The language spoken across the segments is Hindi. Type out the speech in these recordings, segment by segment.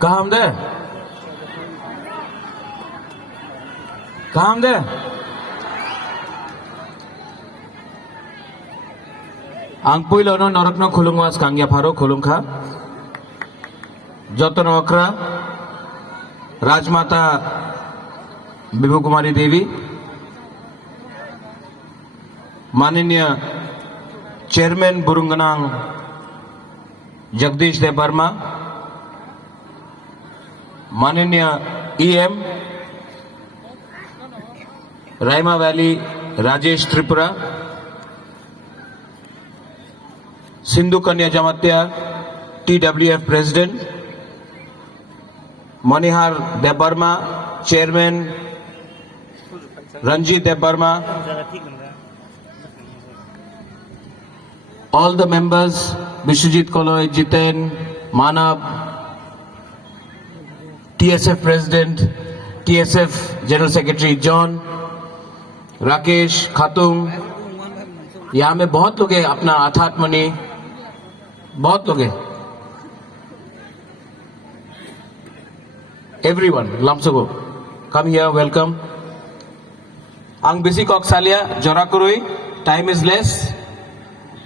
काम दे काम दे Angpuilono norakno khulungwas kangya pharo khulungkha Joton Okra Rajmata Bibu Kumari Devi माननीय चेयरमैन बुरुंगनांग जगदीश देव वर्मा, माननीय EM Raima valley Rajesh Tripura, Sindhu Kanya Jamatia TWF president, Manihar Dev Varma chairman, Ranjit Dev Varma, all the members, Vishwajit Koloy, Jiten, Manav, TSF President, TSF General Secretary John, Rakesh Khatum, यहाँ में बहुत लोग हैं, अपना अथात मनी, बहुत लोग हैं, everyone, Lamsugo, come here, welcome. Ang bisi koksalia, Jorakurui, time is less.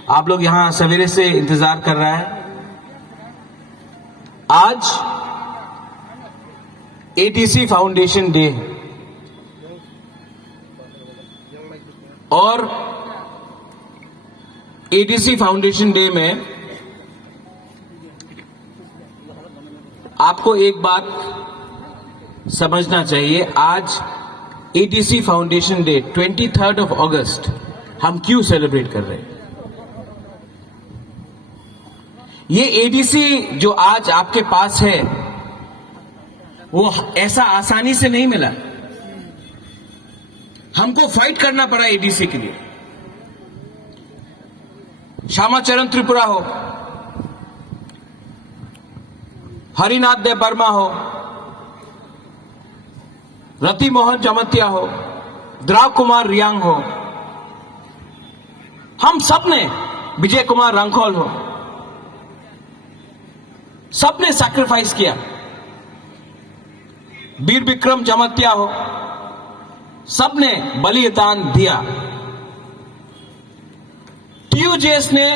आप लोग यहां सवेरे से इंतजार कर रहे हैं। आज ATC फाउंडेशन डे और ATC फाउंडेशन डे में आपको एक बात समझना चाहिए। आज ATC foundation day 23rd of August हम क्यों सेलिब्रेट कर रहे हैं? ये ADC जो आज आपके पास है वो ऐसा आसानी से नहीं मिला, हमको फाइट करना पड़ा ADC के लिए। श्यामाचरण त्रिपुरा हो, हरिनाथ देव वर्मा हो, रति मोहन जमतिया हो, द्राव कुमार रियांग हो, हम सब ने, विजय कुमार रंखोल हो, सबने सैक्रिफाइस किया। वीर विक्रम जमतिया हो, सबने बलिदान दिया। TUJS ने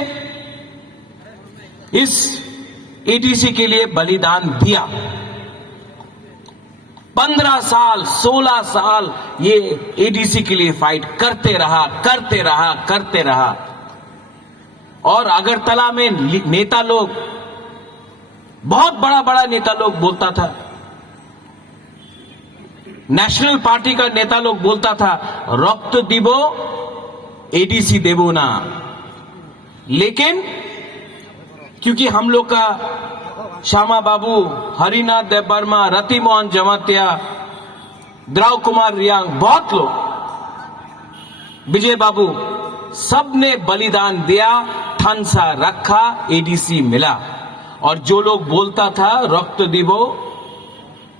इस ATC के लिए बलिदान दिया। 15 साल 16 साल ये ATC के लिए फाइट करते रहा। और अगरतला में नेता लोग, बहुत बड़ा नेता लोग बोलता था, नेशनल पार्टी का नेता लोग बोलता था रक्त दिबो ATC देबो ना। लेकिन क्योंकि हम लोग का श्यामा बाबू, हरिनाथ देव वर्मा, रति मोहन जमातिया, द्राव कुमार रियांग, बहुत लोग, विजय बाबू, सबने बलिदान दिया, ठनसा रखा, ADC मिला। और जो लोग बोलता था रक्त दिबो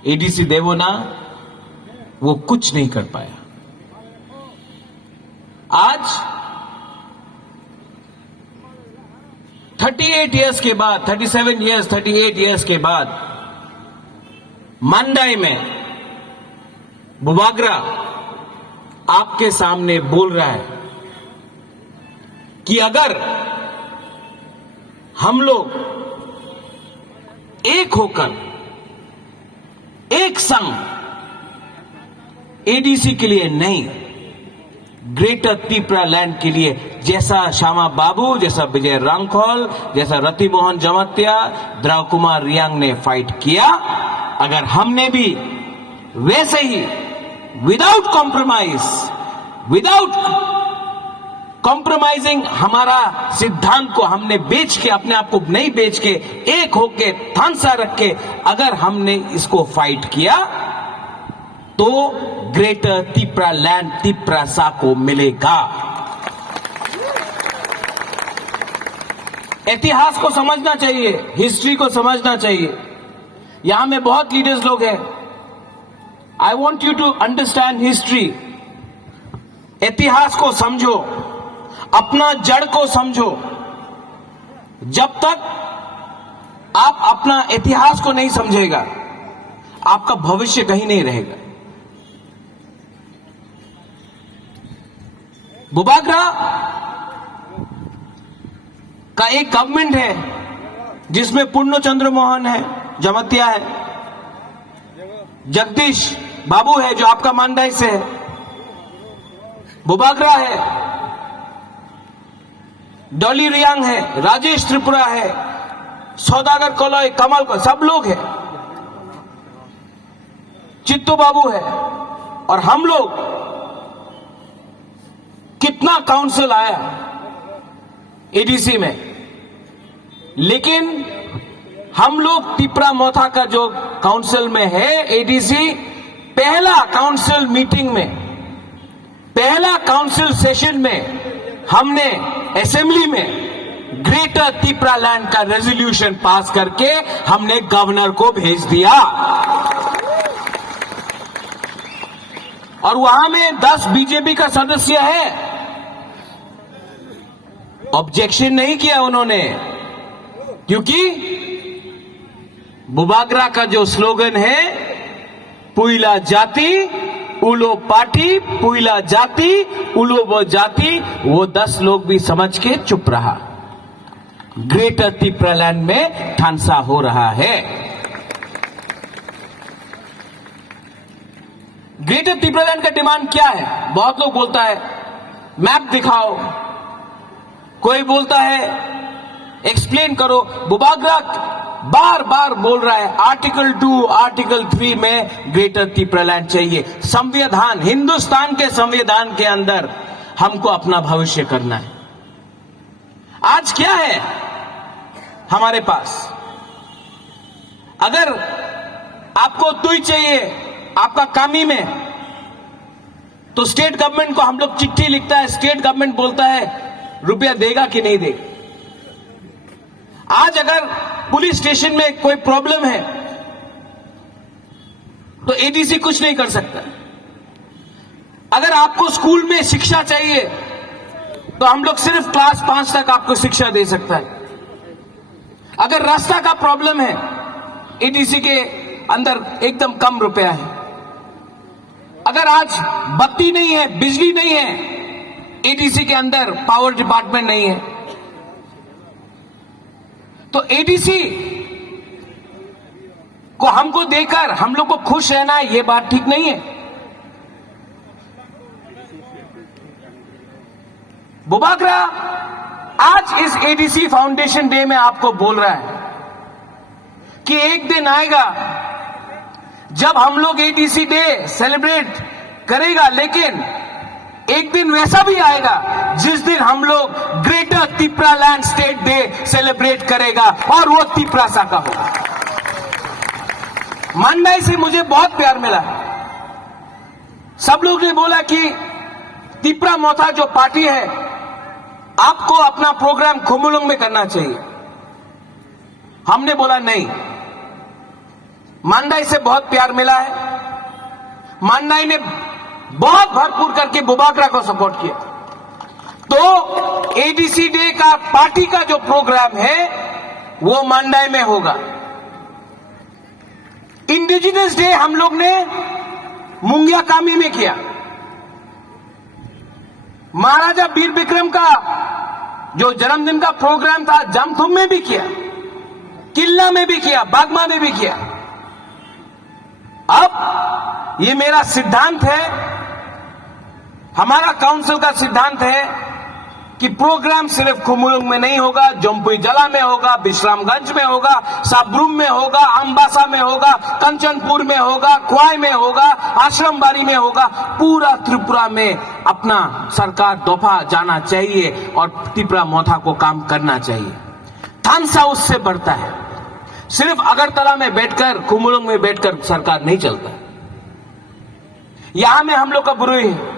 ADC देवो ना, वो कुछ नहीं कर पाया। आज 38 इयर्स के बाद, 37 इयर्स, 38 इयर्स के बाद मंडाई में बुबागरा आपके सामने बोल रहा है कि अगर हम लोग एक होकर, एक संग ADC के लिए नहीं, ग्रेटर त्रिपुरा लैंड के लिए, जैसा श्यामा बाबू, जैसा विजय रंखोल, जैसा रति मोहन जमातिया, द्राव कुमार रियांग ने फाइट किया, अगर हमने भी वैसे ही विदाउट कॉम्प्रोमाइजिंग हमारा सिद्धांत को हमने बेच के, अपने आप को नहीं बेच के, एक होके थानसा रख के अगर हमने इसको फाइट किया तो ग्रेटर त्रिपुरा लैंड त्रिपुरा सा को मिलेगा। इतिहास को समझना चाहिए, हिस्ट्री को समझना चाहिए। यहां में बहुत लीडर्स लोग हैं। I want you to understand history. इतिहास को समझो, अपना जड़ को समझो। जब तक आप अपना इतिहास को नहीं समझेगा, आपका भविष्य कहीं नहीं रहेगा। बुबागरा का एक गवर्नमेंट है जिसमें पूर्ण चंद्र मोहन है, जमतिया है, जगदीश बाबू है जो आपका मांडाई से है, बुबागरा है, डॉली रियांग है, राजेश त्रिपुरा है, सौदागर कोलोई, कमल को, सब लोग हैं, चित्तू बाबू है, और हम लोग कितना काउंसिल आया एडीसी में, लेकिन हम लोग तिपरा मोथा का जो काउंसिल में है एडीसी, पहला काउंसिल मीटिंग में, पहला काउंसिल सेशन में हमने असेंबली में ग्रेटर तिपरा लैंड का रेजोल्यूशन पास करके हमने गवर्नर को भेज दिया, और वहां में 10 बीजेपी का सदस्य है। ऑब्जेक्शन नहीं किया उन्होंने, क्योंकि बुबागरा का जो स्लोगन है, पुइला जाति उलो पार्टी, पुइला जाति उलो वो जाति, वो 10 लोग भी समझ के चुप रहा। ग्रेटर तिपरा लैंड में ठानसा हो रहा है। ग्रेटर तिपरा लैंड का डिमांड क्या है? बहुत लोग बोलता है मैप दिखाओ, कोई बोलता है एक्सप्लेन करो। बुबागरा बार बार बोल रहा है आर्टिकल 2, आर्टिकल 3 में ग्रेटर तिपरा लैंड चाहिए। संविधान, हिंदुस्तान के संविधान के अंदर हमको अपना भविष्य करना है। आज क्या है हमारे पास? अगर आपको तुई चाहिए आपका कामी में, तो स्टेट गवर्नमेंट को हम लोग चिट्ठी लिखता है, स्टेट गवर्नमेंट बोलता है रुपया देगा कि नहीं देगा। आज अगर पुलिस स्टेशन में कोई प्रॉब्लम है तो एडीसी कुछ नहीं कर सकता। अगर आपको स्कूल में शिक्षा चाहिए तो हम लोग सिर्फ क्लास 5 तक आपको शिक्षा दे सकता है। अगर रास्ता का प्रॉब्लम है, एडीसी के अंदर एकदम कम रुपया है। अगर आज बत्ती नहीं है, बिजली नहीं है, एडीसी के अंदर पावर डिपार्टमेंट नहीं है, तो एडीसी को हमको देकर हम लोग को खुश रहना है, यह बात ठीक नहीं है। बुबागरा आज इस एडीसी फाउंडेशन डे में आपको बोल रहा है कि एक दिन आएगा जब हम लोग एडीसी डे सेलिब्रेट करेगा, लेकिन एक दिन वैसा भी आएगा जिस दिन हम लोग greater Tipra land state day celebrate करेगा, और वो तिपरासा का होगा। मांडाई से मुझे बहुत प्यार मिला। सब लोग ने बोला कि तिपरा मोथा जो पार्टी है, आपको अपना प्रोग्राम खुमुलुंग में करना चाहिए। हमने बोला नहीं, मांडाई से बहुत प्यार मिला है। मांडाई ने बहुत भरपूर करके बुबागरा को सपोर्ट किया, तो एडीसी डे का पार्टी का जो प्रोग्राम है वो मांडाई में होगा। इंडिजिनस डे हम लोग ने मुंगिया कामी में किया, महाराजा वीर विक्रम का जो जन्मदिन का प्रोग्राम था जामथुम में भी किया, किल्ला में भी किया, बागमा में भी किया। अब ये मेरा सिद्धांत है, हमारा काउंसिल का सिद्धांत है कि प्रोग्राम सिर्फ खुमुलुंग में नहीं होगा, जम्पुई जला में होगा, विश्रामगंज में होगा, साब्रुम में होगा, अंबासा में होगा, कंचनपुर में होगा, ख्वाई में होगा, आश्रमबाड़ी में होगा। पूरा त्रिपुरा में अपना सरकार दफा जाना चाहिए और त्रिपुरा मोथा को काम करना चाहिए। थानसा उससे बढ़ता है। सिर्फ अगरतला में बैठकर, खुमुलुंग में बैठकर सरकार नहीं चलता। यहां में हम लोग का बुरुई है।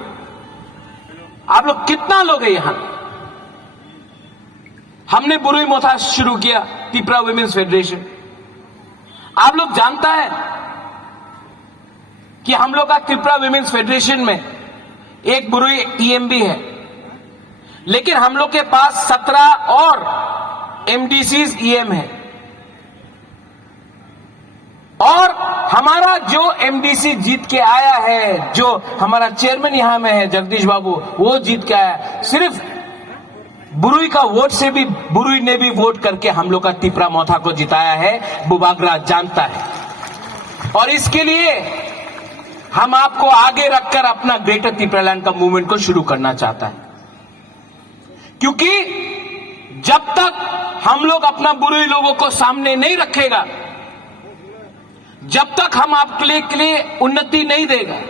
आप लोग कितना लोग हैं यहां? हमने बुरुई मोथा शुरू किया, त्रिपुरा विमेंस फेडरेशन। आप लोग जानता है कि हम लोग का त्रिपुरा विमेंस फेडरेशन में एक बुरुई ईएमबी है, लेकिन हम लोग के पास 17 और एमडीसीज ईएम है। जो एमडीसी जीत के आया है, जो हमारा चेयरमैन यहां में है जगदीश बाबू, वो जीत के आया, सिर्फ बुरुई का वोट से भी, बुरुई ने भी वोट करके हम लोग का तिपरा मोथा को जिताया है, बुबागरा जानता है। और इसके लिए हम आपको आगे रखकर अपना ग्रेटर तिपरालैंड का मूवमेंट को शुरू करना चाहता है, क्योंकि जब तक हम लोग अपना बुरुई लोगों को सामने नहीं रखेगा, जब तक हम आपके लिए उन्नति नहीं देगा,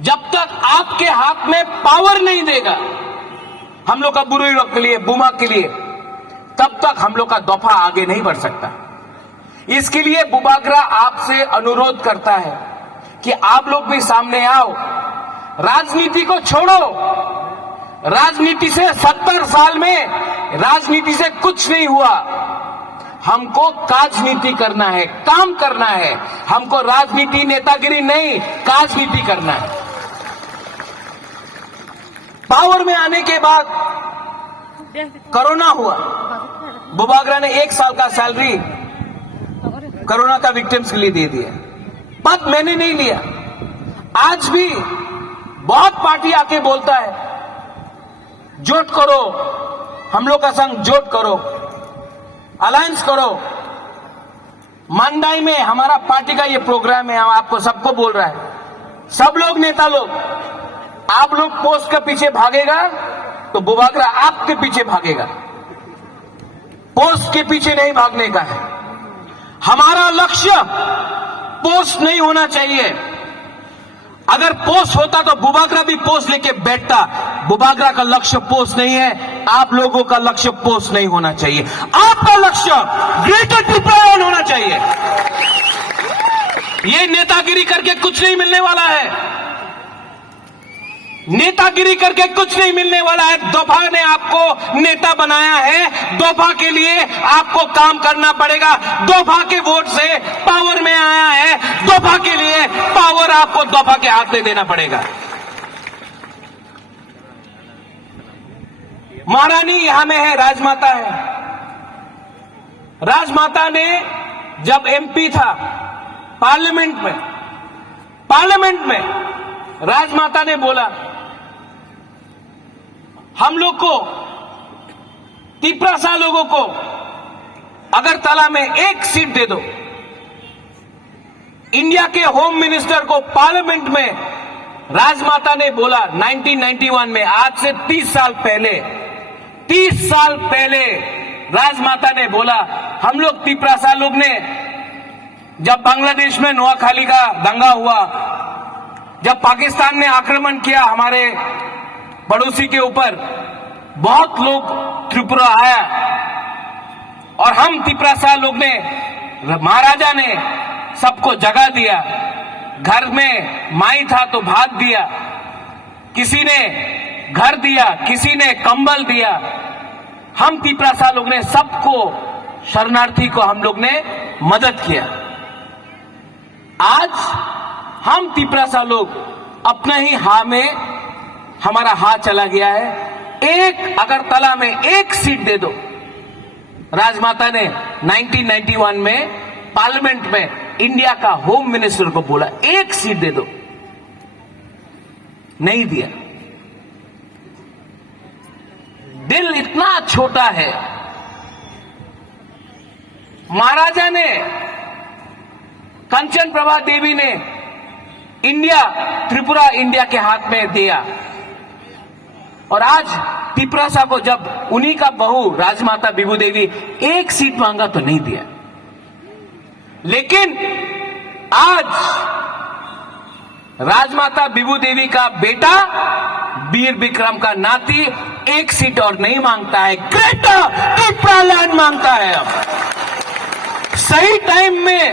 जब तक आपके हाथ में पावर नहीं देगा हम लोग का बुरुई लोग के लिए, बुमा के लिए, तब तक हम लोग का दफा आगे नहीं बढ़ सकता। इसके लिए बुबागरा आपसे अनुरोध करता है कि आप लोग भी सामने आओ, राजनीति को छोड़ो। राजनीति से 70 साल में राजनीति से कुछ नहीं हुआ। हमको काजनीति करना है, काम करना है। हमको राजनीति नेतागिरी नहीं, काजनीति करना है। पावर में आने के बाद कोरोना हुआ, बुबागरा ने 1 साल का सैलरी कोरोना का विक्टिम्स के लिए दे दिया। पद मैंने नहीं लिया। आज भी बहुत पार्टी आके बोलता है जोट करो, हम लोग का संग जोट करो, अलायंस करो। मंडाई में हमारा पार्टी का ये प्रोग्राम है, हम आपको सबको बोल रहा है, सब लोग नेता लोग, आप लोग पोस्ट के पीछे भागेगा तो बुबागरा आपके पीछे भागेगा। पोस्ट के पीछे नहीं भागने का है। हमारा लक्ष्य पोस्ट नहीं होना चाहिए। अगर पोस्ट होता तो बुबागरा भी पोस्ट लेके बैठता। बुबागरा का लक्ष्य पोस्ट नहीं है, आप लोगों का लक्ष्य पोस्ट नहीं होना चाहिए। आपका लक्ष्य ग्रेटर तिपरालैंड होना चाहिए। ये नेतागिरी करके कुछ नहीं मिलने वाला है। नेतागिरी करके कुछ नहीं मिलने वाला है। दोफा ने आपको नेता बनाया है, दोफा के लिए आपको काम करना पड़ेगा। दोफा के वोट से पावर में आया है, दोफा के लिए पावर आपको दोफा के हाथ में देना पड़ेगा। महारानी यहां में है, राजमाता है। राजमाता ने जब एमपी था पार्लियामेंट में राजमाता ने बोला हम लोग को, तिपरासा लोगों को अगरतला में 1 सीट दे दो। इंडिया के होम मिनिस्टर को पार्लियामेंट में राजमाता ने बोला 1991 में, आज से 30 साल पहले राजमाता ने बोला, हम लोग तिपरासा लोग ने, जब बांग्लादेश में नोआखाली का दंगा हुआ, जब पाकिस्तान ने आक्रमण किया हमारे पड़ोसी के ऊपर, बहुत लोग त्रिपुरा आया और हम तिपरासा लोग ने, महाराजा ने सबको जगह दिया। घर में माई था तो भात दिया, किसी ने घर दिया, किसी ने कंबल दिया। हम तिपरासा लोग ने सबको, शरणार्थी को हम लोग ने मदद किया। आज हम तिपरासा लोग अपना ही हाथ में, हमारा हाथ चला गया है। अगरतला में 1 सीट दे दो। राजमाता ने 1991 में पार्लियामेंट में इंडिया का होम मिनिस्टर को बोला 1 सीट दे दो, नहीं दिया। दिल इतना छोटा है। महाराजा ने, कंचन प्रभा देवी ने त्रिपुरा इंडिया के हाथ में दिया, और आज तिपरासा को जब उन्हीं का बहू राजमाता विभू देवी 1 सीट मांगा तो नहीं दिया। लेकिन आज राजमाता विभू देवी का बेटा वीर विक्रम का नाती 1 सीट और नहीं मांगता है, ग्रेटर तिपरालैंड मांगता है। अब सही टाइम में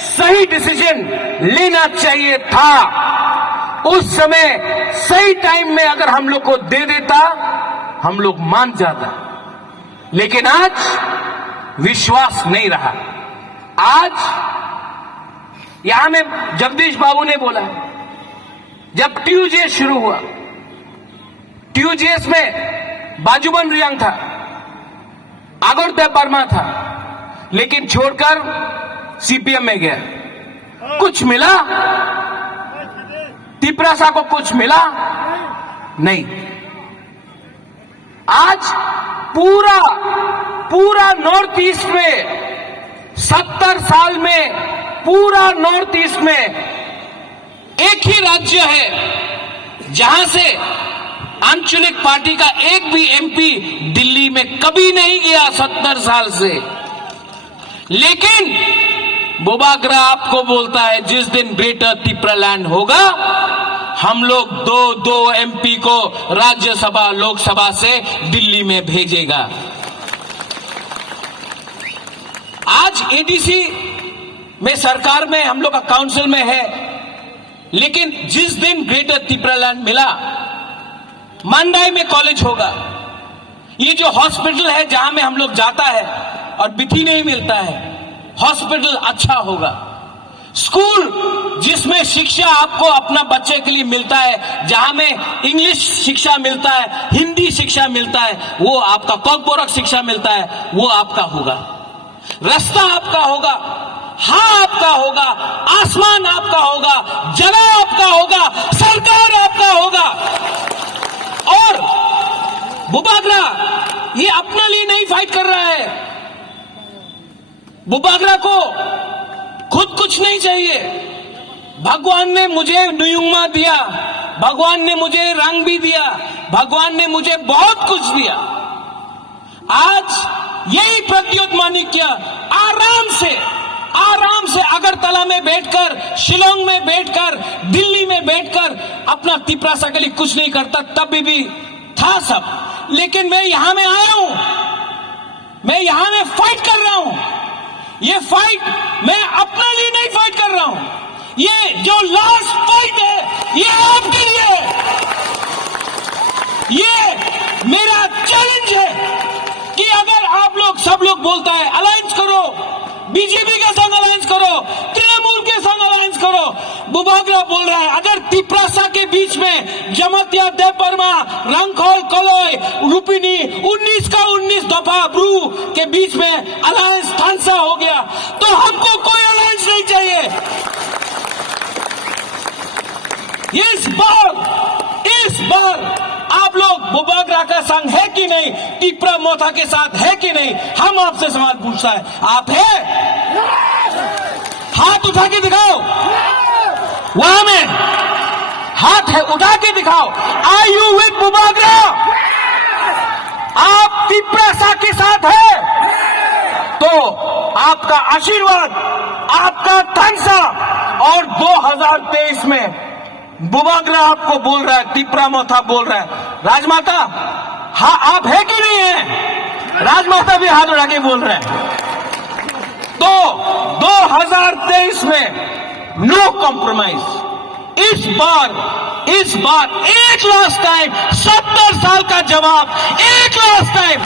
सही डिसीजन लेना चाहिए था। उस समय सही टाइम में अगर हम लोग को दे देता, हम लोग मान जाता। लेकिन आज विश्वास नहीं रहा। आज यहां में जगदीश बाबू ने बोला, जब ट्यूजेस शुरू हुआ, ट्यूजेस में बाजूबन रियांग था, आगोर देव वर्मा था, लेकिन छोड़कर सीपीएम में गया, कुछ मिला? तिपरासा को कुछ मिला? नहीं। आज पूरा नॉर्थ ईस्ट में 70 साल में पूरा नॉर्थ ईस्ट में एक ही राज्य है जहां से आंचलिक पार्टी का एक भी एमपी दिल्ली में कभी नहीं गया 70 साल से। लेकिन बोबागरा आपको बोलता है जिस दिन ग्रेटर तिपरालैंड होगा हम लोग दो एमपी को राज्यसभा लोकसभा से दिल्ली में भेजेगा। आज एडीसी में सरकार में हम लोग का काउंसिल में है, लेकिन जिस दिन ग्रेटर तिपरालैंड मिला मंडाई में कॉलेज होगा। ये जो हॉस्पिटल है जहां में हम लोग जाता है और बिथी नहीं मिलता है, हॉस्पिटल अच्छा होगा। स्कूल जिसमें शिक्षा आपको अपना बच्चे के लिए मिलता है, जहां में इंग्लिश शिक्षा मिलता है, हिंदी शिक्षा मिलता है, वो आपका कॉर्पोरेट शिक्षा मिलता है, वो आपका होगा। रास्ता आपका होगा, हाँ आपका होगा, आसमान आपका होगा, जगह आपका होगा, सरकार आपका होगा। और बोबागरा ये अपने लिए नहीं फाइट कर रहा है। बोबागरा को खुद कुछ नहीं चाहिए। भगवान ने मुझे नुयुमा दिया, भगवान ने मुझे रंग भी दिया, भगवान ने मुझे बहुत कुछ दिया। आज यही प्रद्योत माणिक्य आराम से अगरतला में बैठकर, शिलोंग में बैठकर, दिल्ली में बैठकर अपना तिपरासा के लिए कुछ नहीं करता, तब भी था सब। लेकिन मैं यहां में आया हूं, मैं यहां में फाइट कर रहा हूं। ये फाइट मैं अपने लिए नहीं फाइट कर रहा हूं, ये जो लास्ट फाइट है ये आपके लिए है। ये मेरा चैलेंज है कि अगर आप लोग सब लोग बोलता है अलायंस करो, बीजेपी के संग अलायंस करो, तृणमूल के संग अलायंस करो, बोबागरा बोल रहा है अगर तिपरासा के बीच में जमतिया, देवबर्मा, रंगखोल, कलोई, रुपिनी 19 का 19 दफा ब्रू के बीच में अलायंस थानसा हो गया तो हमको कोई अलायंस नहीं चाहिए। इस बार आप लोग बोबागरा का संग है कि नहीं, टिपरा मोथा के साथ है कि नहीं, हम आपसे सवाल पूछता है। आप है? हाथ उठा के दिखाओ, वहां में हाथ है, उठा के दिखाओ। Are you with Bobagra? आप तिपरासा के साथ है तो आपका आशीर्वाद, आपका थानसा। और 2023 में बोबागरा आपको बोल रहा है, तिपरा मोथा बोल रहा है, राजमाता हाँ आप है कि नहीं है? राजमाता भी हाथ उठा के बोल रहे हैं। तो 2023 में नो कॉम्प्रोमाइज। इस बार एक लास्ट टाइम 70 साल का जवाब, एक लास्ट टाइम।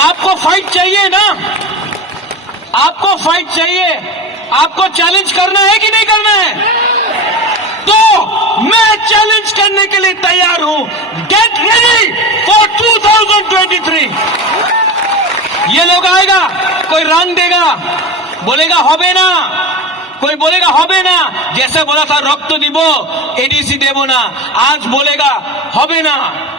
आपको फाइट चाहिए ना? आपको फाइट चाहिए, आपको चैलेंज करना है कि नहीं करना है? तो मैं चैलेंज करने के लिए तैयार हूं। Get ready for 2023। ये लोग आएगा, कोई रंग देगा, बोलेगा होबे ना, कोई बोलेगा होबे ना, जैसे बोला था रक्त दिबो एडीसी देबो ना, आज बोलेगा होबे ना।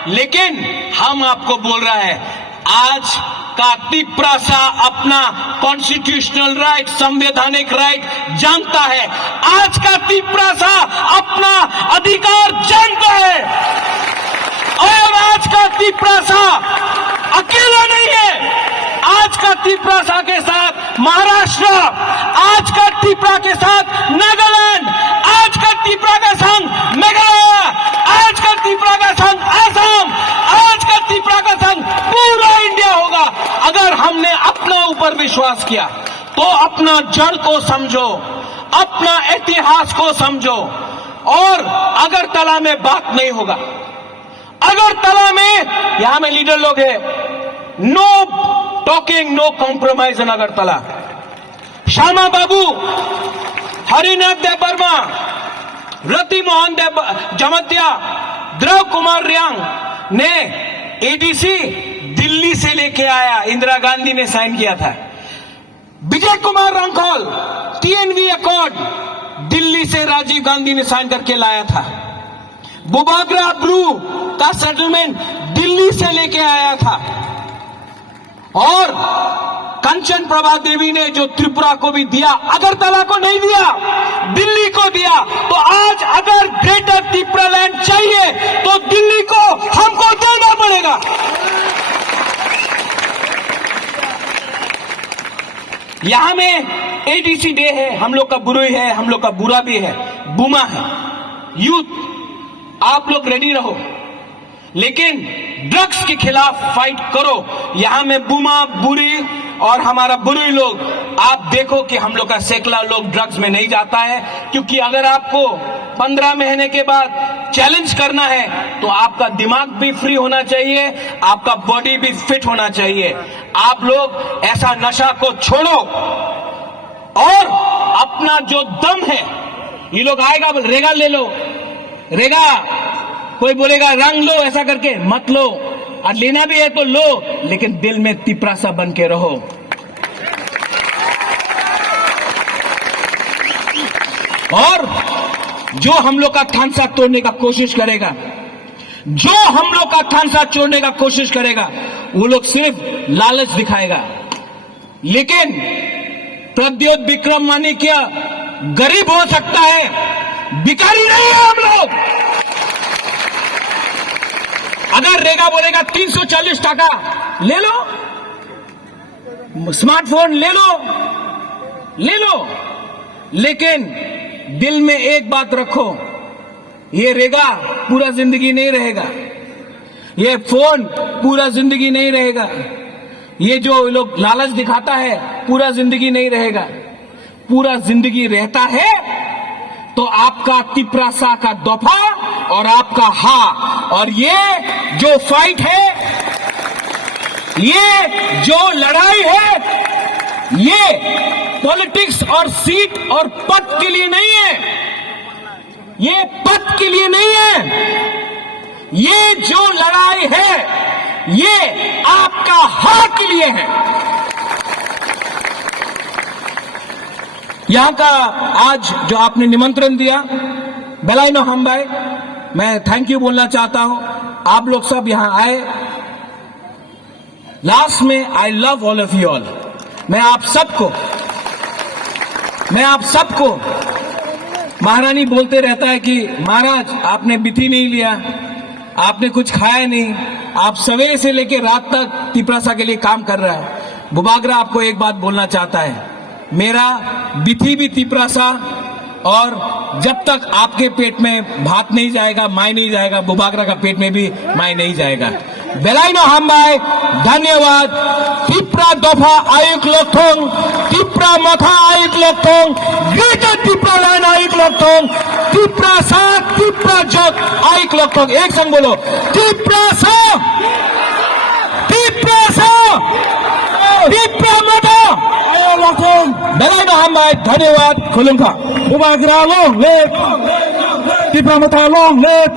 लेकिन हम आपको बोल रहा है आज का तिपरासा अपना कॉन्स्टिट्यूशनल राइट, संवैधानिक राइट जानता है। आज का तिपरासा अपना अधिकार जानता है। और आज का तिपरासा अकेला नहीं है। आज का तिपरासा के साथ महाराष्ट्र, आज का तिपरा के साथ नागालैंड, आज का तिपरा का संग मेघालय, आज का तिपरा का संग असम, आज का तिपरा का संग पूरा इंडिया होगा। अगर हमने अपना ऊपर विश्वास किया तो अपना जड़ को समझो, अपना इतिहास को समझो। और अगरतला में बात नहीं होगा, अगरतला में यहां में लीडर लोग हैं, no talking, no compromise in Agartala. Shyama बाबू, हरिनाथ देवबर्मा, रति मोहन जमतिया, द्रव कुमार रियांग ने एडीसी दिल्ली से लेके आया, इंदिरा गांधी ने साइन किया था। विजय कुमार रंखौल टीएनवी अकॉर्ड दिल्ली से राजीव गांधी ने साइन करके लाया था। बुबागरा ब्रू का सेटलमेंट दिल्ली से लेके आया था। और कंचन प्रभा देवी ने जो त्रिपुरा को भी दिया, अगरतला को नहीं दिया, दिल्ली को दिया। तो आज अगर ग्रेटर त्रिपुरा लैंड चाहिए तो दिल्ली को हमको देना पड़ेगा। यहां में एडीसी डे है, हम लोग का बुरुई है, हम लोग का बुरा भी है, बुमा है। यूथ आप लोग रेडी रहो, लेकिन ड्रग्स के खिलाफ फाइट करो। यहां में बुमा, बुरी और हमारा बुरुई लोग, आप देखो कि हम लोग का सैकड़ा लोग ड्रग्स में नहीं जाता है। क्योंकि अगर आपको 15 महीने के बाद चैलेंज करना है तो आपका दिमाग भी फ्री होना चाहिए, आपका बॉडी भी फिट होना चाहिए। आप लोग ऐसा नशा को छोड़ो और अपना जो दम है, ये लोग आएगा रेगा ले लो, रेगा कोई बोलेगा रंग लो, ऐसा करके मत लो, और लेना भी है तो लो, लेकिन दिल में तिपरा सा बन के रहो। और जो हम लोग का ठानसा तोड़ने का कोशिश करेगा, जो हम लोग का ठानसा तोड़ने का कोशिश करेगा, वो लोग सिर्फ लालच दिखाएगा। लेकिन प्रद्योत विक्रम माणिक्य गरीब हो सकता है, भिखारी नहीं है हम लोग। अगर रेगा बोलेगा 340 टका ले लो, स्मार्टफोन ले लो, लेकिन दिल में एक बात रखो, ये रेगा पूरा जिंदगी नहीं रहेगा, ये फोन पूरा जिंदगी नहीं रहेगा, ये जो लोग लालच दिखाता है पूरा जिंदगी नहीं रहेगा। पूरा जिंदगी रहता है तो आपका तिपरासा का दफा और आपका हा। और ये जो फाइट है, ये जो लड़ाई है, ये पॉलिटिक्स और सीट और पद के लिए नहीं है, ये पद के लिए नहीं है। ये जो लड़ाई है, ये आपका हा के लिए है। यहां का आज जो आपने निमंत्रण दिया, बेलाइनो हमबाई, मैं थैंक यू बोलना चाहता हूं। आप लोग सब यहां आए। लास्ट में I love all of you all. मैं आप सबको महारानी बोलते रहता है कि महाराज आपने बिथी नहीं लिया, आपने कुछ खाया नहीं, आप सवेरे से लेकर रात तक तिपरासा के लिए काम कर रहा है। बुबागरा आपको एक बात बोलना चाहता है, मेरा बिथी भी तिपरासा, और जब तक आपके पेट में भात नहीं जाएगा, माई नहीं जाएगा, बुबागरा का पेट में भी माई नहीं जाएगा। बेलाइनो हमबाई, धन्यवाद। तिपरा दफा आयुक लोथोंग, तिपरा मथा आयुक लोथोंग, ग्रेटर तिपरा लाइन आयुक लोथोंग, तिपरा सा, तिपरा जोक आयुक लोथोंग। एक संग बोलो, तिपरा सा, तिपरा सा, तिपरा मथा। बेलाइनो हमबाई, धन्यवाद। खुलुमखा। बुबागरा लोंग लेट, तिपरा मथा लोंग लेट।